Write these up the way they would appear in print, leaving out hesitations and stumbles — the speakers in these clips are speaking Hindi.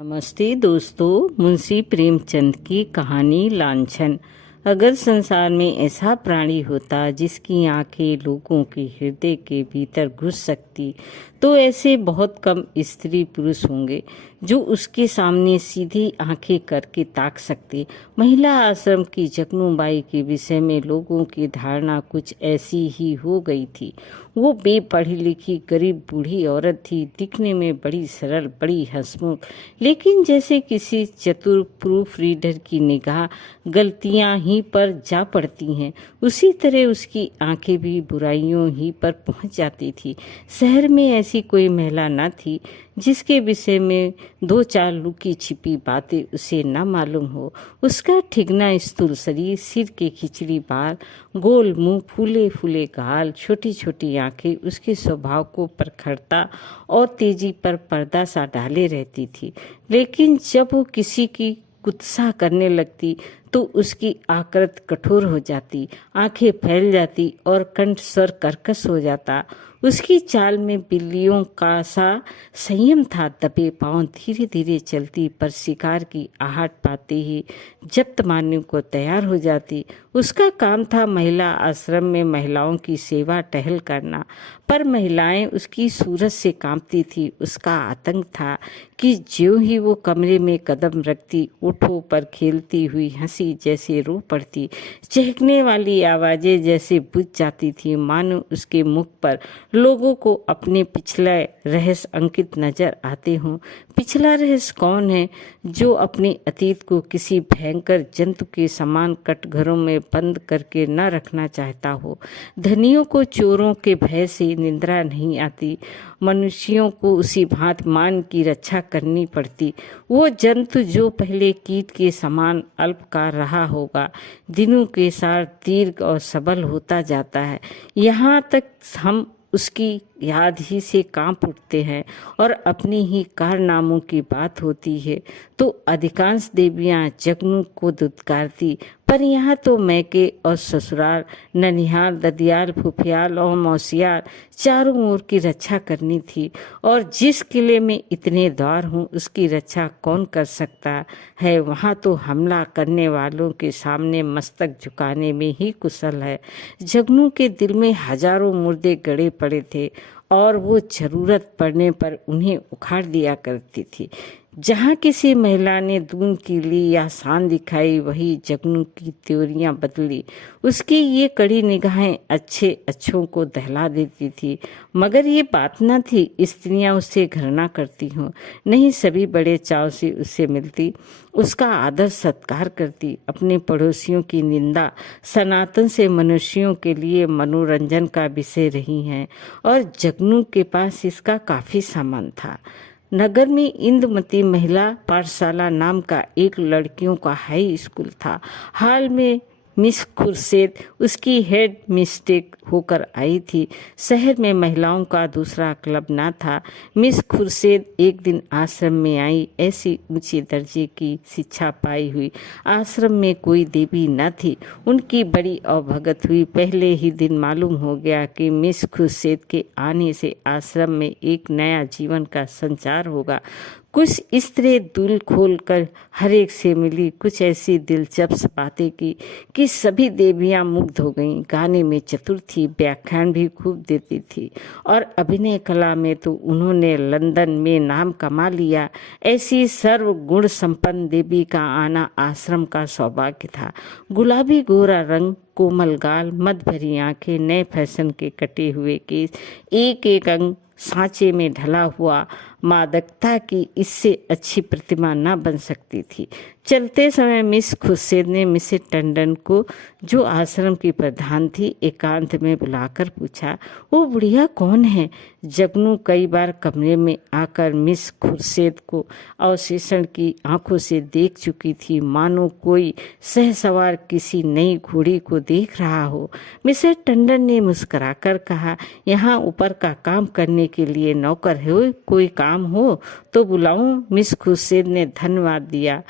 नमस्ते दोस्तों, मुंशी प्रेमचंद की कहानी लांछन। अगर संसार में ऐसा प्राणी होता जिसकी आंखें लोगों के हृदय के भीतर घुस सकती, तो ऐसे बहुत कम स्त्री पुरुष होंगे जो उसके सामने सीधी आंखें करके ताक सकते। महिला आश्रम की जगनूबाई के विषय में लोगों की धारणा कुछ ऐसी ही हो गई थी। वो बेपढ़ी लिखी गरीब बूढ़ी औरत थी, दिखने में बड़ी सरल, बड़ी हंसमुख, लेकिन जैसे किसी चतुर प्रूफ रीडर की निगाह गलतियां ही पर जा पड़ती हैं, उसी तरह उसकी आंखें भी बुराइयों ही पर पहुंच जाती थी। शहर में ऐसी कोई महिला न थी जिसके विषय में दो चार लुकी छिपी बातें उसे न मालूम हो। उसका ठिगना स्थूल शरीर, सिर के खिचड़ी बाल, गोल मुंह, फूले फूले गाल, छोटी छोटी आंखें उसके स्वभाव को परखड़ता और तेजी पर पर्दा सा डाले रहती थी। लेकिन जब वो किसी की कुत्सा करने लगती तो उसकी आकृति कठोर हो जाती, आंखें फैल जाती और कंठ स्वर कर्कश हो जाता। उसकी चाल में बिल्लियों का सा संयम था। दबे पांव धीरे धीरे चलती, पर शिकार की आहट पाते ही जब्त मारने को तैयार हो जाती। उसका काम था महिला आश्रम में महिलाओं की सेवा टहल करना, पर महिलाएं उसकी सूरत से कांपती थी। उसका आतंक था कि ज्यों ही वो कमरे में कदम रखती, ओठों पर खेलती हुई हंसी जैसे रो पड़ती, चहकने वाली आवाजें जैसे बुझ जाती थी, मानो उसके मुख पर लोगों को अपने पिछले रहस्य अंकित नजर आते हों। पिछला रहस्य कौन है जो अपने अतीत को किसी भयंकर जंतु के समान कटघरों में बंद करके न रखना चाहता हो। धनियों को चोरों के भय से निंद्रा नहीं आती, मनुष्यों को उसी भांति मान की रक्षा करनी पड़ती। वो जंतु जो पहले कीट के समान अल्पकार रहा होगा, दिनों के साथ दीर्घ और सबल होता जाता है। यहाँ तक हम उसकी याद ही से कांप उठते हैं और अपनी ही कारनामों की बात होती है तो अधिकांश देवियां जगनू को दुत्कारती। पर यहाँ तो मैके और ससुराल, ननिहाल, ददियाल, फुफियाल और मौसियाल चारों ओर की रक्षा करनी थी, और जिस किले में इतने द्वार हों उसकी रक्षा कौन कर सकता है। वहाँ तो हमला करने वालों के सामने मस्तक झुकाने में ही कुशल है। जगनू के दिल में हजारों मुर्दे गड़े पड़े थे और वो जरूरत पड़ने पर उन्हें उखाड़ दिया करती थी। जहाँ किसी महिला ने दून की ली या शान दिखाई, वही जगनू की त्योरियां बदली। उसकी ये कड़ी निगाहें अच्छे अच्छों को दहला देती थी। मगर ये बात न थी स्त्रियां उससे घृणा करती हों, नहीं, सभी बड़े चाव से उससे मिलती, उसका आदर सत्कार करती। अपने पड़ोसियों की निंदा सनातन से मनुष्यों के लिए मनोरंजन का विषय रही हैं, और जगनू के पास इसका काफी सामान था। नगर में इंदुमती महिला पाठशाला नाम का एक लड़कियों का हाई स्कूल था। हाल में मिस खुर्शेद उसकी हेड मिस्टेक होकर आई थी। शहर में महिलाओं का दूसरा क्लब ना था। मिस खुर्शेद एक दिन आश्रम में आई, ऐसी ऊंचे दर्जे की शिक्षा पाई हुई। आश्रम में कोई देवी न थी। उनकी बड़ी अवभगत हुई। पहले ही दिन मालूम हो गया कि मिस खुर्शेद के आने से आश्रम में एक नया जीवन का संचार होगा। कुछ इस तरह दिल खोल कर हर एक से मिली, कुछ ऐसी दिलचस्प बातें की कि सभी देवियां मुग्ध हो गईं। गाने में चतुर थी, व्याख्यान भी खूब देती थी, और अभिनय कला में तो उन्होंने लंदन में नाम कमा लिया। ऐसी सर्व गुण संपन्न देवी का आना आश्रम का सौभाग्य था। गुलाबी गोरा रंग, कोमल गाल, मद भरी आंखें, नए फैशन के कटे हुए केस, एक एक अंग सांचे में ढला हुआ, मादकता की इससे अच्छी प्रतिमा न बन सकती थी। चलते समय मिस खुर्शेद ने मिसेस टंडन को, जो आश्रम की प्रधान थी, एकांत में बुलाकर पूछा, वो बुढ़िया कौन है? जगनू कई बार कमरे में आकर मिस खुर्शेद को अवशेषण की आंखों से देख चुकी थी, मानो कोई सहसवार किसी नई घोड़ी को देख रहा हो। मिसेस टंडन ने मुस्कुराकर कहा, यहाँ ऊपर का काम करने के लिए नौकर है, कोई काम हो तो बुलाऊं? मिस खुर्शेद ने धन्यवाद दिया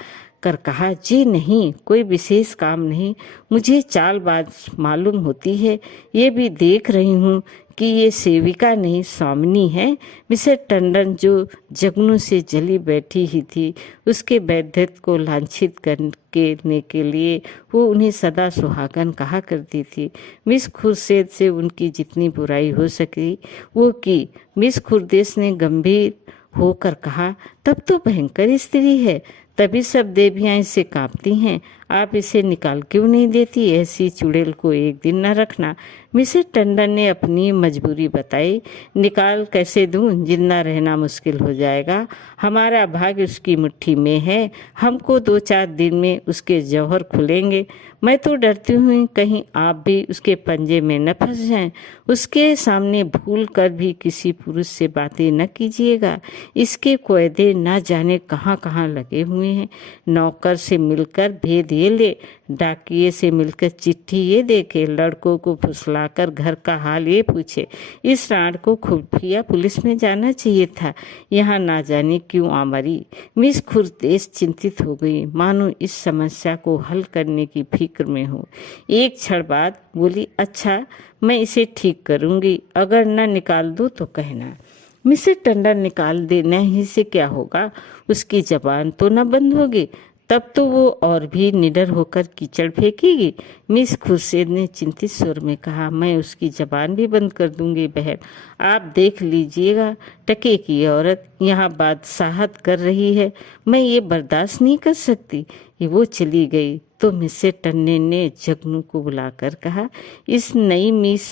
कर कहा, जी नहीं, कोई विशेष काम नहीं। मुझे चालबाज मालूम होती है, ये भी देख रही हूँ कि ये सेविका नहीं स्वामिनी है। मिसेस टंडन जो जगनू से जली बैठी ही थी, उसके वैधत्व को लांछित करने के लिए वो उन्हें सदा सुहागन कहा करती थी। मिस खुर्शीद से उनकी जितनी बुराई हो सकी वो की। मिस खुर्देस ने गंभीर होकर कहा, तब तो भयंकर स्त्री है, तभी सब देवियां इससे कांपती हैं। आप इसे निकाल क्यों नहीं देती? ऐसी चुड़ैल को एक दिन न रखना। मिसेस टंडन ने अपनी मजबूरी बताई। निकाल कैसे दूं? जिंदा रहना मुश्किल हो जाएगा। हमारा भाग्य उसकी मुट्ठी में है। हमको 2-4 दिन में उसके जौहर खुलेंगे। मैं तो डरती हूँ कहीं आप भी उसके पंजे में न फंस जाएं। उसके सामने भूल कर भी किसी पुरुष से बातें न कीजिएगा। इसके कोयदे न जाने कहाँ कहाँ लगे हुए हैं। नौकर से मिलकर भेद ये ले, डाकिये से मिलकर चिट्ठी ये देखे, लड़कों को फुसलाकर घर का हाल ये पूछे। इस रात को खुफिया पुलिस में जाना चाहिए था, यहाँ ना जाने क्यों आ मरी। मिस खुर्देस चिंतित हो गई, मानो इस समस्या को हल करने की फिक्र में हो। एक क्षण बाद बोली, अच्छा मैं इसे ठीक करूंगी, अगर न निकाल दूँ तो कहना। मिसेस टंडन निकाल देने ही से क्या होगा, उसकी जबान तो न बंद होगी, तब तो वो और भी निडर होकर कीचड़ फेंकेगी। मिस खुर्शीद ने चिंतित स्वर में कहा, मैं उसकी जबान भी बंद कर दूंगी बहन, आप देख लीजिएगा। टके की औरत यहाँ बादशाहत कर रही है, मैं ये बर्दाश्त नहीं कर सकती। ये वो चली गई तो मिसेस टंडन ने जगनू को बुलाकर कहा, इस नई मिस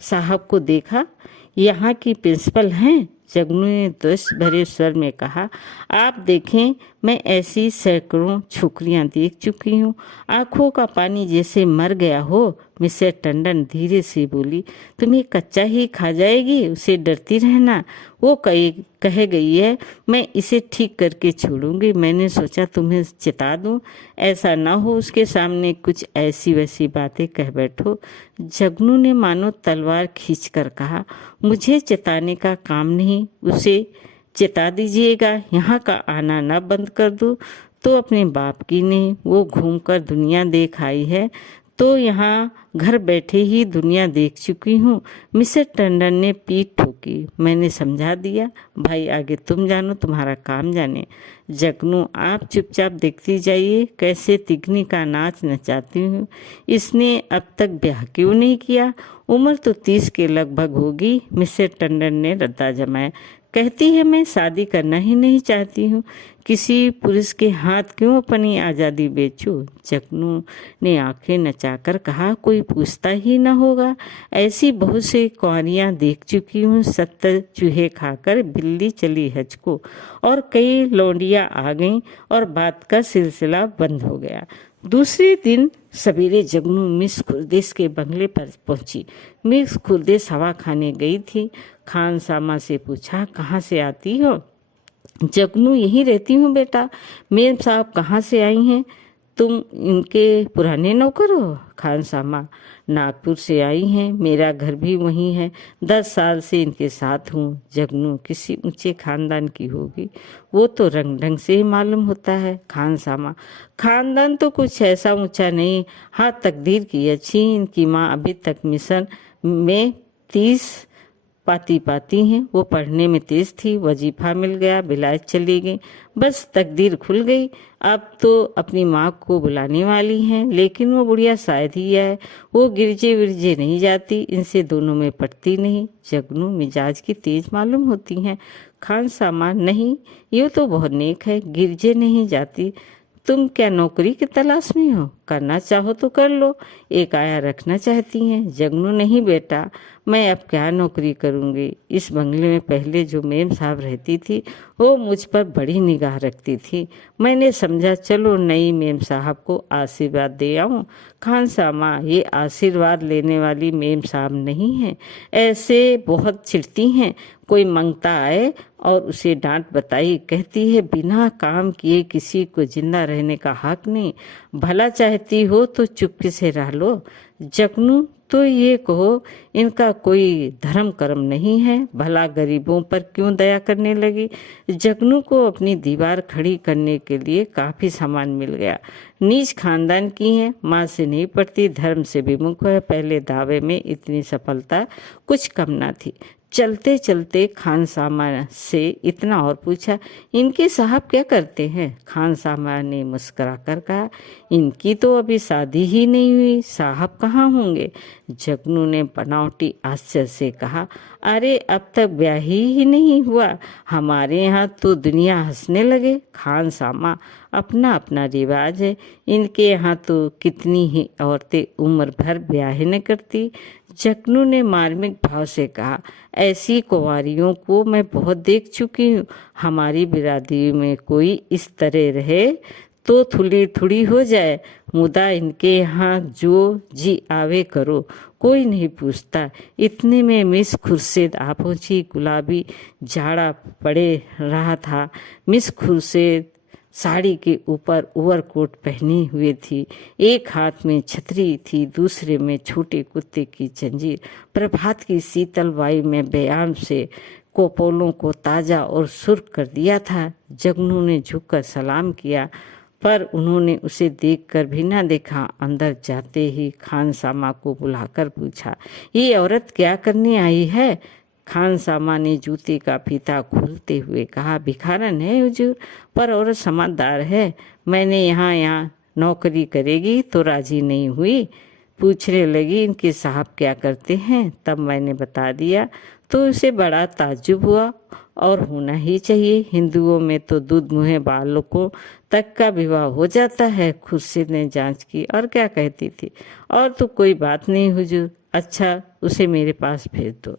साहब को देखा? यहाँ की प्रिंसिपल हैं। जगनू ने दुष्ट भरे स्वर में कहा, आप देखें, मैं ऐसी सैकड़ों छोकरियां देख चुकी हूँ, आंखों का पानी जैसे मर गया हो। मिसेस टंडन धीरे से बोली, तुम्हें कच्चा ही खा जाएगी, उसे डरती रहना। वो कह गई है मैं इसे ठीक करके छोड़ूंगी। मैंने सोचा तुम्हें चिता दूं, ऐसा ना हो उसके सामने कुछ ऐसी वैसी बातें कह बैठो। जगनू ने मानो तलवार खींचकर कहा, मुझे चिताने का काम नहीं, उसे चिता दीजिएगा। यहाँ का आना ना बंद कर दो तो अपने बाप की नहीं, वो घूमकर दुनिया देख आई है, तो यहाँ घर बैठे ही दुनिया देख चुकी हूँ। मिसेस टंडन ने पीठ ठोकी। मैंने समझा दिया, भाई आगे तुम जानो, तुम्हारा काम जाने। जगनू आप चुपचाप देखती जाइए कैसे तिगनी का नाच नचाती हूँ। इसने अब तक ब्याह क्यों नहीं किया? उम्र तो 30 के लगभग होगी। मिसेस टंडन ने रद्दा जमाया। कहती है मैं शादी करना ही नहीं चाहती हूँ, किसी पुरुष के हाथ क्यों अपनी आज़ादी बेचूं? जगनू ने आंखें नचाकर कहा, कोई पूछता ही न होगा। ऐसी बहुत सी कुंवारियां देख चुकी हूँ, 70 चूहे खाकर बिल्ली चली हज को, और कई लौंडियां आ गईं और बात का सिलसिला बंद हो गया। दूसरे दिन सवेरे जगनू मिस खुर्देस के बंगले पर पहुंची। मिस खुर्देस हवा खाने गई थी। खान सामा से पूछा, कहाँ से आती हो? जगनू यहीं रहती हूँ बेटा। मेम साहब कहाँ से आई हैं? तुम इनके पुराने नौकर हो? खान सामा, नागपुर से आई हैं, मेरा घर भी वहीं है, 10 साल से इनके साथ हूँ। जगनू, किसी ऊंचे खानदान की होगी, वो तो रंग ढंग से ही मालूम होता है। खान सामा, खानदान तो कुछ ऐसा ऊंचा नहीं, हाँ तकदीर की अच्छी। इनकी माँ अभी तक मिशन में 30 पाती हैं। वो पढ़ने में तेज थी, वजीफा मिल गया, विलायत चली गई, बस तकदीर खुल गई। अब तो अपनी माँ को बुलाने वाली हैं, लेकिन वो बुढ़िया शायद ही है, वो गिरजे विरजे नहीं जाती, इनसे दोनों में पटती नहीं। जगनू, मिजाज की तेज मालूम होती हैं। खान सामा, नहीं, ये तो बहुत नेक है, गिरजे नहीं जाती। तुम क्या नौकरी की तलाश में हो? करना चाहो तो कर लो, एक आया रखना चाहती हैं। जगनू, नहीं बेटा, मैं अब क्या नौकरी करूंगी। इस बंगले में पहले जो मेम साहब रहती थी वो मुझ पर बड़ी निगाह रखती थी। मैंने समझा चलो नई मेम साहब को आशीर्वाद दे आऊं। खान सामा, ये आशीर्वाद लेने वाली मेम साहब नहीं है, ऐसे बहुत चिढ़ती हैं। कोई मंगता आए और उसे डांट बताई, कहती है बिना काम किए किसी को जिंदा रहने का हक नहीं, भला चाहती हो तो चुपके से रह लो। जगनू, तो ये कहो इनका कोई धर्म कर्म नहीं है, भला गरीबों पर क्यों दया करने लगी। जगनू को अपनी दीवार खड़ी करने के लिए काफ़ी सामान मिल गया। नीच खानदान की है, माँ से नहीं पढ़ती, धर्म से विमुख है। पहले दावे में इतनी सफलता कुछ कम ना थी। चलते चलते खान सामा से इतना और पूछा, इनके साहब क्या करते हैं। खान सामा ने मुस्कुराकर कहा, इनकी तो अभी शादी ही नहीं हुई, साहब कहाँ होंगे। जगनू ने बनावटी आश्चर्य से कहा, अरे अब तक ब्याह ही नहीं हुआ, हमारे यहाँ तो दुनिया हंसने लगे। खान सामा, अपना अपना रिवाज है, इनके यहाँ तो कितनी ही औरतें उम्र भर ब्याह न करती। जगनू ने मार्मिक भाव से कहा, ऐसी कुंवारियों को मैं बहुत देख चुकी हूँ, हमारी बिरादरी में कोई इस तरह रहे तो थोड़ी थोड़ी हो जाए, मुदा इनके यहाँ जो जी आवे करो, कोई नहीं पूछता। इतने में मिस खुर्शीद आ पहुंची। गुलाबी जाड़ा पड़े रहा था। मिस खुर्शीद साड़ी के ऊपर ओवरकोट पहने हुए थी, एक हाथ में छतरी थी, दूसरे में छोटे कुत्ते की जंजीर। प्रभात की शीतल वायु में व्यायाम से कोपोलों को ताज़ा और सुर्ख कर दिया था। जगनू ने झुककर सलाम किया, पर उन्होंने उसे देखकर भी न देखा। अंदर जाते ही खान सामा को बुलाकर पूछा, ये औरत क्या करने आई है। खान सामा ने जूते का फीता खोलते हुए कहा, भिखारन है हुजूर, पर औरत समझदार है। मैंने यहाँ नौकरी करेगी तो राजी नहीं हुई। पूछने लगी, इनके साहब क्या करते हैं। तब मैंने बता दिया तो उसे बड़ा ताज्जुब हुआ, और होना ही चाहिए, हिंदुओं में तो दूध मुँहे बालकों तक का विवाह हो जाता है। खुर्शीद ने जांच की और क्या कहती थी, और तो कोई बात नहीं हुजूर। अच्छा, उसे मेरे पास भेज दो।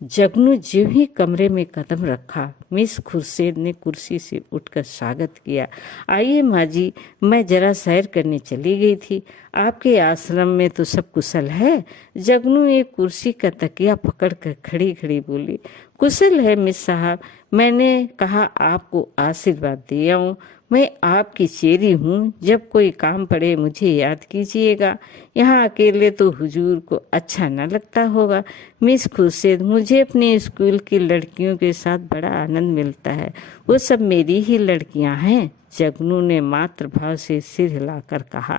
जगनू ज्यों ही कमरे में कदम रखा, मिस खुर्शीद ने कुर्सी से उठकर स्वागत किया। आइए माँ जी, मैं जरा सैर करने चली गई थी, आपके आश्रम में तो सब कुशल है। जगनू एक कुर्सी का तकिया पकड़कर खड़ी खड़ी बोली, कुशल है मिस साहब, मैंने कहा आपको आशीर्वाद दे आऊं। मैं आपकी चेरी हूँ, जब कोई काम पड़े मुझे याद कीजिएगा। यहाँ अकेले तो हुजूर को अच्छा न लगता होगा। मिस खुर्शीद, मुझे अपने स्कूल की लड़कियों के साथ बड़ा आनंद मिलता है, वो सब मेरी ही लड़कियाँ हैं। जगनू ने मातृभाव से सिर हिलाकर कहा,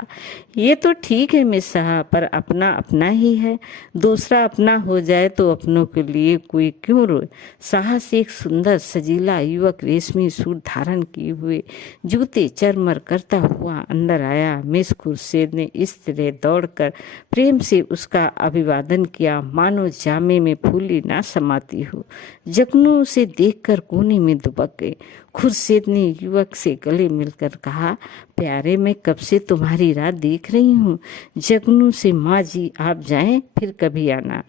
ये तो ठीक है मिस साहब, पर अपना अपना ही है, दूसरा अपना हो जाए तो अपनों के लिए कोई क्यों रोए। साहस एक सुंदर सजीला युवक रेशमी सूट धारण किए हुए जूते चरमर करता हुआ अंदर आया। मिस खुर्शीद ने इस तरह दौड़कर प्रेम से उसका अभिवादन किया मानो जामे में फूली ना समाती हो। जगनू उसे देखकर कोने में दुबक गई। खुर्शीद ने युवक से गले मिलकर कहा, प्यारे, मैं कब से तुम्हारी राह देख रही हूँ। जगनू से, माँ जी आप जाएं, फिर कभी आना।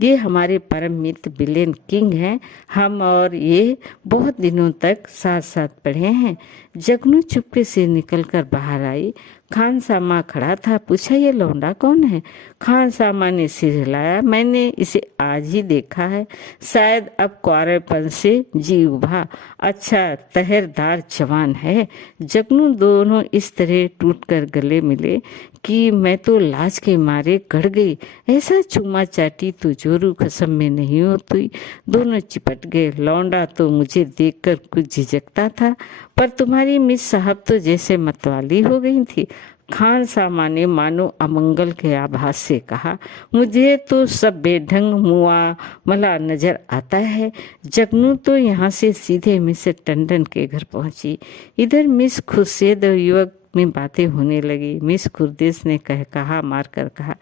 ये हमारे परम मित्र बिलेन किंग हैं, हम और ये बहुत दिनों तक साथ साथ पढ़े हैं। जगनू चुपके से निकलकर बाहर आई। खान सामा खड़ा था। पूछा, ये लौंडा कौन है। खान सामा ने सिर हिलाया, मैंने इसे आज ही देखा है, शायद अब कुंवारेपन से जी उभा, अच्छा तहरदार जवान है। जगनू दोनों इस तरह टूटकर गले मिले कि मैं तो लाज के मारे गड़ गई। ऐसा चूमा चाटी तो जोरू कसम में नहीं होती। दोनों चिपट गए। लौंडा तो मुझे देखकर कुछ झिझकता था, पर तुम्हारी मिस साहब तो जैसे मतवाली हो गई थी। खान सामा ने मानो अमंगल के आभास से कहा, मुझे तो सब बेढंग मुआ मला नजर आता है। जगनू तो यहाँ से सीधे मिसेस टंडन के घर पहुंची। इधर मिस खुर्शीद और युवक में बातें होने लगी। मिस खुर्शीद ने कहा मारकर कहा,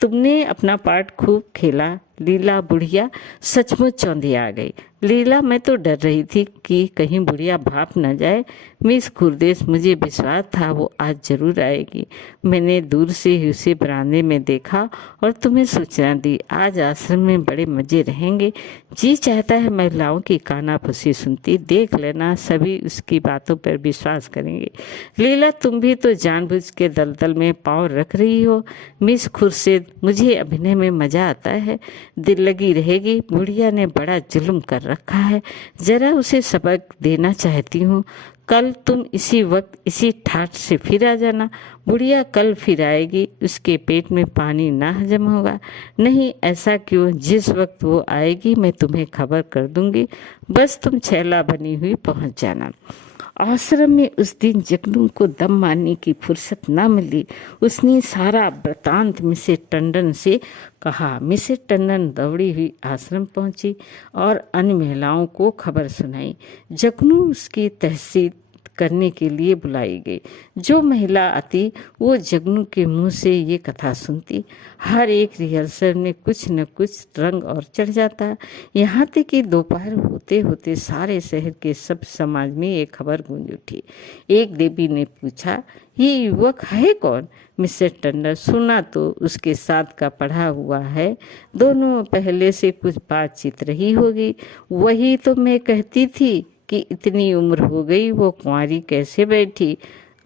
तुमने अपना पार्ट खूब खेला लीला बुढ़िया, सचमुच चौंधी आ गई। लीला, मैं तो डर रही थी कि कहीं बुढ़िया भाप न जाए। मिस खुर्शीद, मुझे विश्वास था वो आज जरूर आएगी। मैंने दूर से ही उसे बरामदे में देखा और तुम्हें सूचना दी। आज आश्रम में बड़े मजे रहेंगे। जी चाहता है महिलाओं की कानाफूसी सुनती। देख लेना, सभी उसकी बातों पर विश्वास करेंगे। लीला, तुम भी तो जानबूझ के दलदल में पाँव रख रही हो। मिस खुर्शीद, मुझे अभिनय में मजा आता है, दिल लगी रहेगी। बुढ़िया ने बड़ा जुल्म कर रखा है, जरा उसे सबक देना चाहती हूँ। कल तुम इसी वक्त इसी ठाठ से फिर आ जाना। बुढ़िया कल फिर आएगी, उसके पेट में पानी ना हजम होगा। नहीं, ऐसा क्यों, जिस वक्त वो आएगी मैं तुम्हें खबर कर दूंगी, बस तुम छैला बनी हुई पहुंच जाना। आश्रम में उस दिन जगनू को दम मारने की फुर्सत न मिली। उसने सारा वृतांत मिसेस टंडन से कहा। मिसेस टंडन दौड़ी हुई आश्रम पहुंची और अन्य महिलाओं को खबर सुनाई। जगनू उसकी तहसील करने के लिए बुलाई गई। जो महिला आती वो जगनू के मुंह से ये कथा सुनती। हर एक रिहर्सल में कुछ न कुछ रंग और चढ़ जाता। यहाँ तक कि दोपहर होते होते सारे शहर के सब समाज में एक खबर गूंज उठी। एक देवी ने पूछा, ये युवक है कौन? मिसेस टंडन, सुना तो उसके साथ का पढ़ा हुआ है, दोनों पहले से कुछ बातचीत रही होगी। वही तो मैं कहती थी कि इतनी उम्र हो गई वो कुंवारी कैसे बैठी।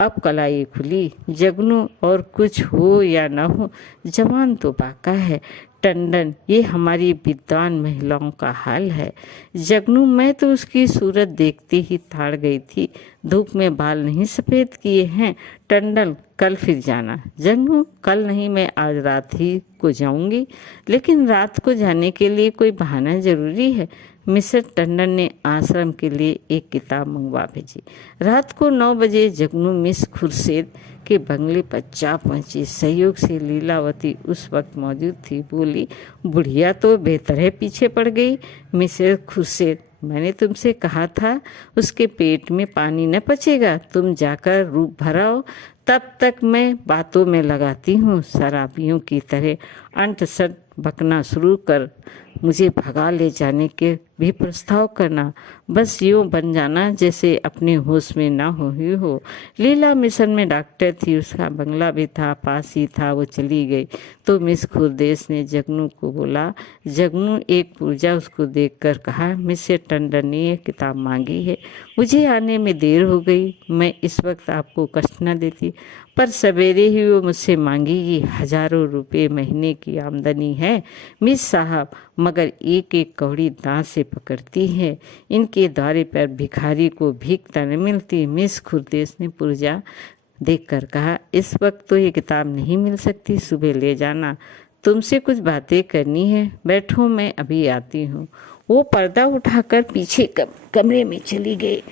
अब कलाई खुली। जगनू, और कुछ हो या न हो, जवान तो बाका है। टंडन, ये हमारी विद्वान महिलाओं का हाल है। जगनू, मैं तो उसकी सूरत देखते ही ताड़ गई थी। धूप में बाल नहीं सफ़ेद किए हैं। टंडन, कल फिर जाना। जगनू, कल नहीं, मैं आज रात ही को जाऊंगी। लेकिन रात को जाने के लिए कोई बहाना जरूरी है। मिसेस टंडन ने आश्रम के लिए एक किताब मंगवा भेजी। रात को 9 बजे जगनू मिस खुर्शीद के बंगले पर जा पहुंची। सहयोग से लीलावती उस वक्त मौजूद थी। बोली, बुढ़िया तो बेहतर है पीछे पड़ गई। मिसेस खुर्शीद, मैंने तुमसे कहा था उसके पेट में पानी न पचेगा, तुम जाकर रूप भराओ। तब तक मैं बातों में लगाती हूँ, शराबियों की तरह अंट सट बकना शुरू कर मुझे भगा ले जाने के भी प्रस्ताव करना। बस यूँ बन जाना जैसे अपने होश में ना हो। लीला मिशन में डॉक्टर थी, उसका बंगला भी था, पास ही था। वो चली गई तो मिस खुरदेश ने जगनू को बोला। जगनू एक पूजा उसको देखकर कहा, मिसेस टंडन ने यह किताब मांगी है, मुझे आने में देर हो गई। मैं इस वक्त आपको कष्ट न देती, पर सवेरे ही वो मुझसे मांगेगी। हजारों रुपए महीने की आमदनी है मिस साहब, मगर एक एक कौड़ी दांत से पकड़ती है। इनके द्वारे पर भिखारी को भीख न मिलती। मिस खुरदेश ने पुर्जा देखकर कहा, इस वक्त तो ये किताब नहीं मिल सकती, सुबह ले जाना। तुमसे कुछ बातें करनी है, बैठो, मैं अभी आती हूँ। वो पर्दा उठाकर पीछे कमरे में चली गई।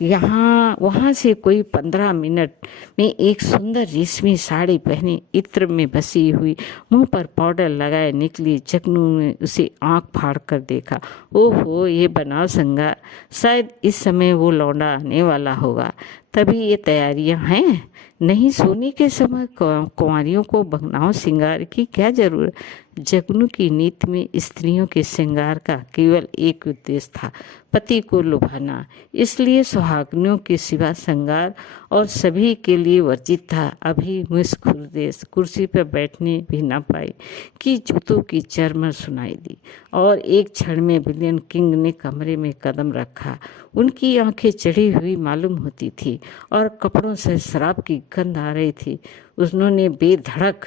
वहाँ से कोई 15 मिनट में एक सुंदर रेशमी साड़ी पहने, इत्र में बसी हुई, मुंह पर पाउडर लगाए निकली। जगनू ने उसे आंख फाड़ कर देखा। ओहो, ये बनाव संगार, शायद इस समय वो लौंडा आने वाला होगा, तभी ये तैयारियां हैं। नहीं, सोने के समय कुंवारियों को बनाव श्रृंगार की क्या जरूरत। जगनू की नीति में स्त्रियों के श्रृंगार का केवल एक उद्देश्य था, पति को लुभाना। इसलिए सुहागनियों के सिवा श्रृंगार और सभी के लिए वर्जित था। अभी मिस खुरदेश कुर्सी पर बैठने भी न पाई कि जूतों की चरमर सुनाई दी और एक क्षण में विलियम किंग ने कमरे में कदम रखा। उनकी आंखें चढ़ी हुई मालूम होती थी और कपड़ों से शराब की गंध आ रही थी। उन्होंने बेधड़क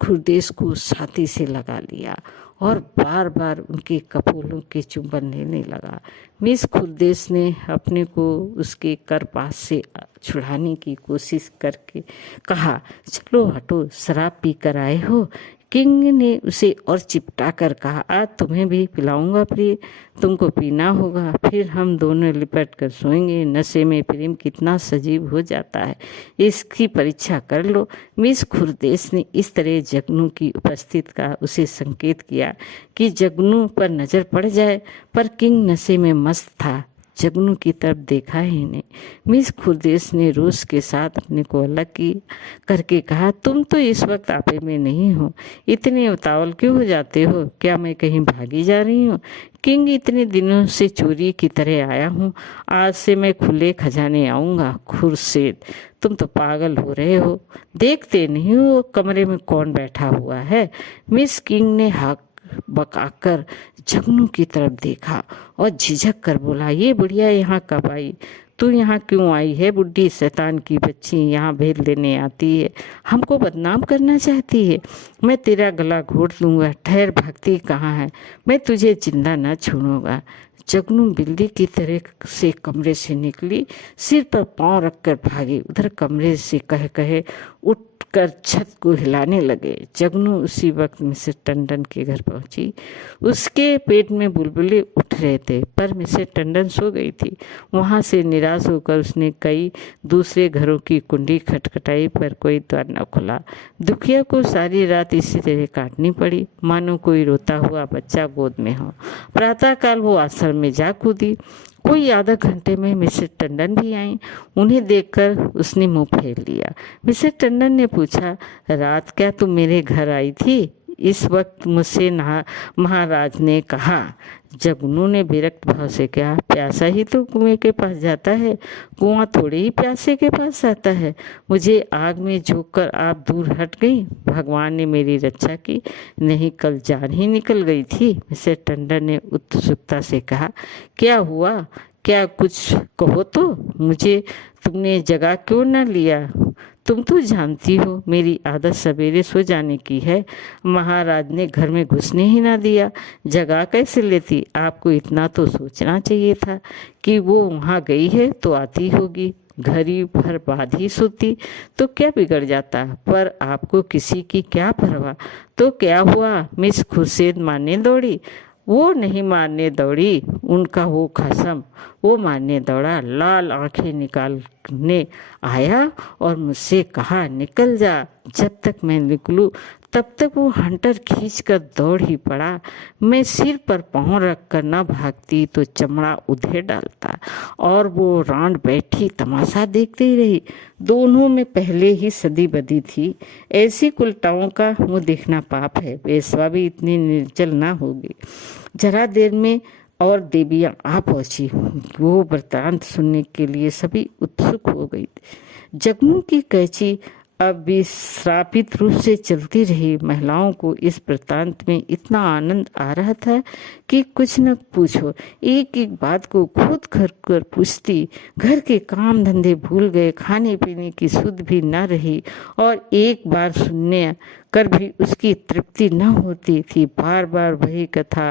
खुरदेश को छाती से लगा लिया और बार बार उनके कपोलों के चुंबन लेने लगा। मिस खुरदेश ने अपने को उसके करपास से छुड़ाने की कोशिश करके कहा, चलो हटो, शराब पी कर आए हो। किंग ने उसे और चिपटा कर कहा, आज तुम्हें भी पिलाऊंगा प्रिय, तुमको पीना होगा, फिर हम दोनों लिपट कर सोएंगे। नशे में प्रेम कितना सजीव हो जाता है, इसकी परीक्षा कर लो। मिस खुरदेश ने इस तरह जगनू की उपस्थिति का उसे संकेत किया कि जगनू पर नजर पड़ जाए, पर किंग नशे में मस्त था, जगनू की तरफ देखा ही नहीं। मिस खुरदेश ने रोष के साथ अपने को अलग की करके कहा, तुम तो इस वक्त आपे में नहीं हो, इतने उतावल क्यों हो जाते हो? क्या मैं कहीं भागी जा रही हूँ? किंग, इतने दिनों से चोरी की तरह आया हूँ, आज से मैं खुले खजाने आऊँगा। खुर्शीद, तुम तो पागल हो रहे हो, देखते नहीं हो कमरे में कौन बैठा हुआ है? मिस किंग ने हक बकाकर जगनू की तरफ देखा और झिझक कर बोला, ये बुढ़िया यहाँ कब आई? तू यहाँ क्यों आई है? बुढ़ी शैतान की बच्ची यहाँ भेद लेने आती है, हमको बदनाम करना चाहती है। मैं तेरा गला घोट लूँगा। ठहर, भक्ति कहाँ है? मैं तुझे जिंदा न छोड़ूंगा। जगनू बिल्ली की तरह से कमरे से निकली, सिर पर पांव रखकर भागी। उधर कमरे से कह कहे उठकर छत को हिलाने लगे। जगनू उसी वक्त मिसेस टंडन के घर पहुंची। उसके पेट में बुलबुले उठ रहे थे, पर मिसेस टंडन सो गई थी। वहां से निराश होकर उसने कई दूसरे घरों की कुंडी खटखटाई, पर कोई द्वार न खुला। दुखिया को सारी रात इसी तरह काटनी पड़ी, मानो कोई रोता हुआ बच्चा गोद में हो। प्रातःकाल वो आश्रम में जा कूदी। कोई आधा घंटे में मिसेस टंडन भी आई। उन्हें देखकर उसने मुंह फेर लिया। मिसेस टंडन ने पूछा, रात क्या तुम मेरे घर आई थी? इस वक्त मुझसे महाराज ने कहा। जगनू ने विरक्त भाव से कहा, प्यासा ही तो कुएं के पास जाता है, कुआं थोड़े ही प्यासे के पास आता है। मुझे आग में झोंककर आप दूर हट गई, भगवान ने मेरी रक्षा की, नहीं कल जान ही निकल गई थी। मिसेस टंडन ने उत्सुकता से कहा, क्या हुआ? क्या कुछ कहो तो। मुझे तुमने जगा क्यों न लिया? तुम तो जानती हो मेरी आदत सवेरे सो जाने की है। महाराज ने घर में घुसने ही ना दिया, जगा कैसे लेती? आपको इतना तो सोचना चाहिए था कि वो वहाँ गई है तो आती होगी, घड़ी भर बाद ही सोती तो क्या बिगड़ जाता। पर आपको किसी की क्या परवाह। तो क्या हुआ? मिस खुर्शीद मारने दौड़ी। वो नहीं मारने दौड़ी, उनका वो खसम, वो मारने दौड़ा। लाल आंखें निकालने आया और मुझसे कहा, निकल जा। जब तक मैं निकलूं तब तक वो हंटर खींचकर दौड़ ही पड़ा। मैं सिर पर पांव रखकर न भागती तो चमड़ा उधेड़ डालता और वो रांड बैठी तमाशा देखती ही रही। दोनों में पहले ही सदी बदी थी। ऐसी कुलटाओं का मुंह देखना पाप है। वेश्या भी इतनी निर्जल ना होगी। जरा देर में और देवियां आ पहुंची। वो वृत्तांत सुनने के लिए सभी उत्सुक हो गई। जगनू की कैची अब भी श्रापित रूप से चलती रही। महिलाओं को इस वृत्तांत में इतना आनंद आ रहा था कि कुछ न पूछो। एक एक बात को खुद कर पूछती। घर के काम धंधे भूल गए, खाने पीने की सुध भी न रही और एक बार सुनने कर भी उसकी तृप्ति न होती थी। बार बार वही कथा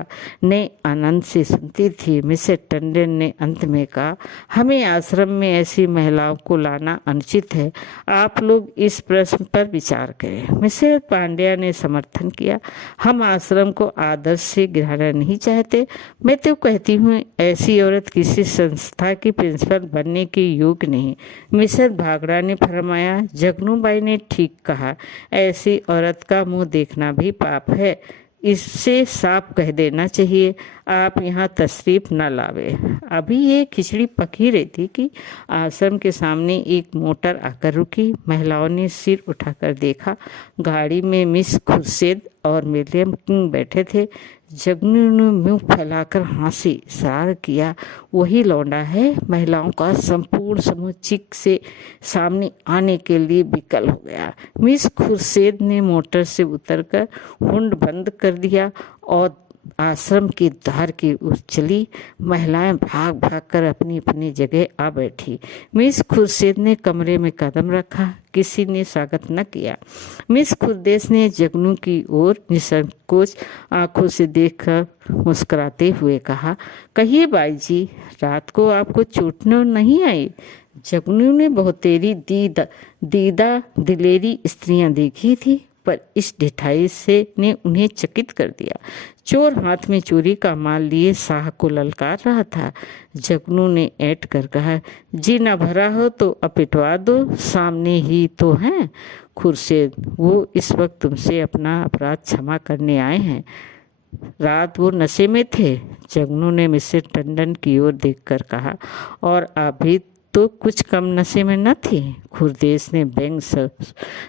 नए आनंद से सुनती थी। मिसेस टंडन ने अंत में कहा, हमें आश्रम में ऐसी महिलाओं को लाना अनुचित है। आप लोग इस प्रश्न पर विचार करें। मिसेस पांड्या ने समर्थन किया, हम आश्रम को आदर्श से गिराना नहीं चाहते। मैं तो कहती हूँ ऐसी औरत किसी संस्था की प्रिंसिपल बनने के योग्य नहीं। मिसेस भागड़ा ने फरमाया, जगनूबाई ने ठीक कहा, ऐसी औरत का मुंह देखना भी पाप है। इससे साफ कह देना चाहिए, आप यहाँ तशरीफ न लावे। अभी ये खिचड़ी पक ही रही थी कि आश्रम के सामने एक मोटर आकर रुकी। महिलाओं ने सिर उठाकर देखा। गाड़ी में मिस खुर्शीद और विलियम किंग बैठे थे। जगनू ने मुंह फैलाकर हंसी, इशारा किया, वही लौंडा है। महिलाओं का संपूर्ण समूह चिक से सामने आने के लिए विकल हो गया। मिस खुर्शीद ने मोटर से उतरकर हुंड बंद कर दिया और आश्रम के द्वार की ओर चली। महिलाएं भाग भाग कर अपनी अपनी जगह आ बैठी। मिस खुर्शीद ने कमरे में कदम रखा। किसी ने स्वागत न किया। मिस खुर्शीद ने जगनू की ओर निसंकोच आंखों से देखकर मुस्कुराते हुए कहा, कहिए बाई जी, रात को आपको चोट नहीं आई? जगनू ने बहुतेरी दीदा दिलेरी स्त्रियां देखी थी, पर इस ढिठाई से ने उन्हें चकित कर दिया। चोर हाथ में चोरी का माल लिए शाह को ललकार रहा था। जगनू ने ऐंठ कर कहा, जी न भरा हो तो अपिटवा दो, सामने ही तो हैं। खुर्शीद, वो इस वक्त तुमसे अपना अपराध क्षमा करने आए हैं। रात वो नशे में थे। जगनू ने मिसेस टंडन की ओर देखकर कहा, और अभी तो कुछ कम नशे में न थी। खुर्शीद ने व्यंग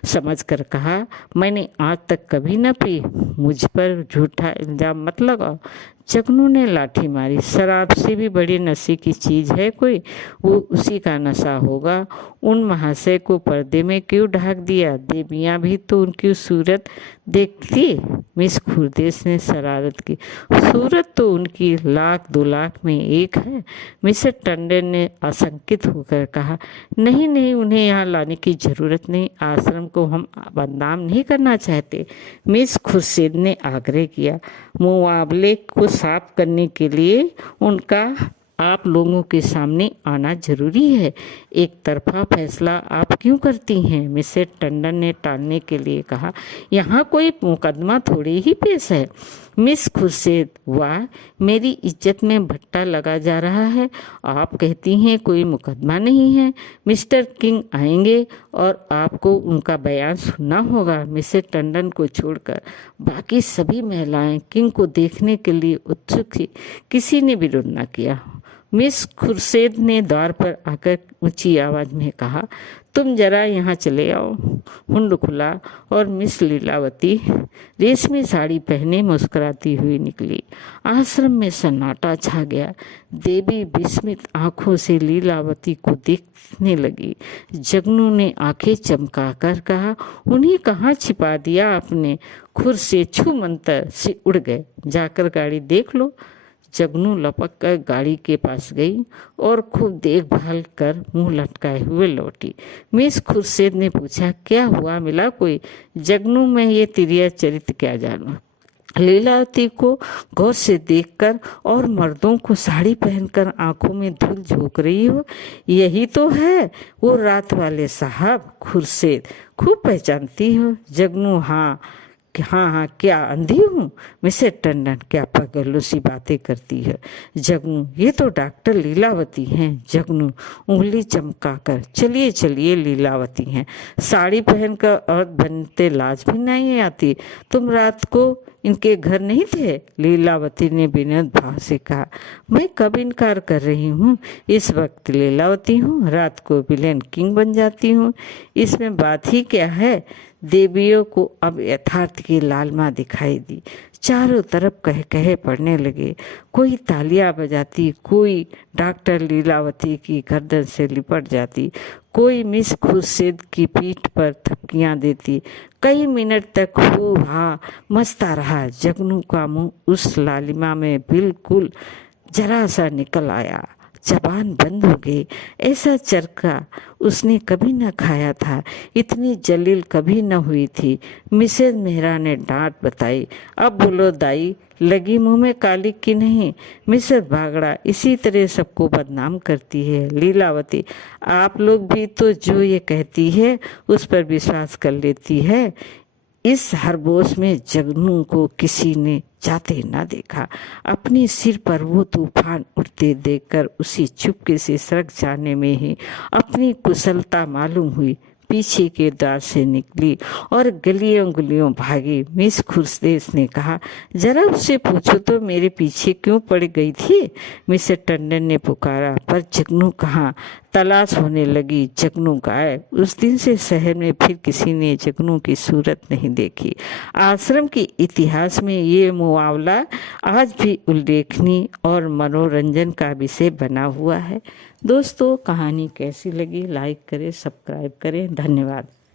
समझ कर कहा, मैंने आज तक कभी न पी, मुझ पर झूठा इल्जाम मत लगाओ। जगनू ने लाठी मारी, शराब से भी बड़ी नशे की चीज़ है कोई, वो उसी का नशा होगा। उन महाशय को पर्दे में क्यों ढाक दिया? देवियाँ भी तो उनकी सूरत देखती। मिस खुर्शीद ने शरारत की, सूरत तो उनकी 1,00,000 2 लाख में एक है। मिसेस टंडन ने आशंकित होकर कहा, नहीं नहीं, उन्हें यहाँ लाने की जरूरत नहीं, आश्रम को हम बदनाम नहीं करना चाहते। मिस खुर्शीद ने आग्रह किया, मुआवले को साफ करने के लिए उनका आप लोगों के सामने आना जरूरी है। एक तरफा फैसला आप क्यों करती हैं? मिसेस टंडन ने टालने के लिए कहा। यहाँ कोई मुकदमा थोड़ी ही पेश है। मिस खुर्शीद, वाह, मेरी इज्जत में भट्टा लगा जा रहा है। आप कहती हैं कोई मुकदमा नहीं है। मिस्टर किंग आएंगे और आपको उनका बयान सुनना होगा। मिसेस टंडन को छोड़कर बाकी सभी महिलाएं किंग को देखने के लिए उत्सुक थी। किसी ने विरोध न किया। मिस खुर्शीद ने द्वार पर आकर ऊंची आवाज में कहा, तुम जरा यहाँ चले आओ। हुंड खुला और मिस लीलावती रेशमी साड़ी पहने मुस्कुराती हुई निकली। आश्रम में सन्नाटा छा गया। देवी विस्मित आंखों से लीलावती को देखने लगी। जगनू ने आंखें चमकाकर कहा, उन्हें कहाँ छिपा दिया आपने? खुर से छू मंतर से उड़ गए। जाकर गाड़ी देख लो। जगनू लपक कर गाड़ी के पास गई और खूब देखभाल कर मुंह लटकाए हुए लौटी। मिस खुर्शीद ने पूछा, क्या हुआ, मिला कोई? जगनू, मैं ये तिरिया चरित्र क्या जानूं? लीलावती को गौर से देखकर और मर्दों को साड़ी पहनकर आंखों में धूल झोंक रही हो, यही तो है वो रात वाले साहब। खुर्शीद, खूब पहचानती हो? जगनू, हाँ हाँ, क्या अंधी हूँ? मिसेस टंडन, क्या पागलों सी बातें करती है? जगनू, ये तो डॉक्टर लीलावती हैं। जगनू उंगली चमकाकर, चलिए चलिए, लीलावती हैं। साड़ी पहनकर औरत बनते लाज भी नहीं आती। तुम रात को इनके घर नहीं थे? लीलावती ने विनोद भाव से कहा। मैं कब इनकार कर रही हूँ? इस वक्त लीलावती हूँ, रात को विलेन किंग बन जाती हूँ। इसमें बात ही क्या है? देवियों को अब यथार्थ की लालिमा दिखाई दी। चारों तरफ कह कहे पड़ने लगे। कोई तालियां बजाती, कोई डॉक्टर लीलावती की गर्दन से लिपट जाती, कोई मिस खुर्शीद की पीठ पर थपकियां देती। कई मिनट तक हो हा मचता रहा। जगनू का मुंह उस लालिमा में बिल्कुल जरा सा निकल आया। जबान बंद हो गई। ऐसा चरका उसने कभी न खाया था। इतनी जलील कभी न हुई थी। मिसेज मेहरा ने डांट बताई, अब बोलो दाई, लगी मुंह में काली की नहीं? मिसेज भागड़ा इसी तरह सबको बदनाम करती है। लीलावती, आप लोग भी तो जो ये कहती है उस पर विश्वास कर लेती है। इस हरबोश में जगनू को किसी ने जाते न देखा। अपने सिर पर वो तूफान उठते देखकर उसी चुपके से सरक जाने में ही अपनी कुशलता मालूम हुई। पीछे के द्वार से निकली और गलियों गलियों भागी। मिस खुर्शीद ने कहा, जरा उससे पूछो तो मेरे पीछे क्यों पड़ गई थी? मिसेस टंडन ने पुकारा, पर जगनू कहाँ? तलाश होने लगी। जगनू गायब। उस दिन से शहर में फिर किसी ने जगनू की सूरत नहीं देखी। आश्रम के इतिहास में ये मुआवला आज भी उल्लेखनीय और मनोरंजन का विषय बना हुआ है। दोस्तों, कहानी कैसी लगी? लाइक करें, सब्सक्राइब करें। धन्यवाद।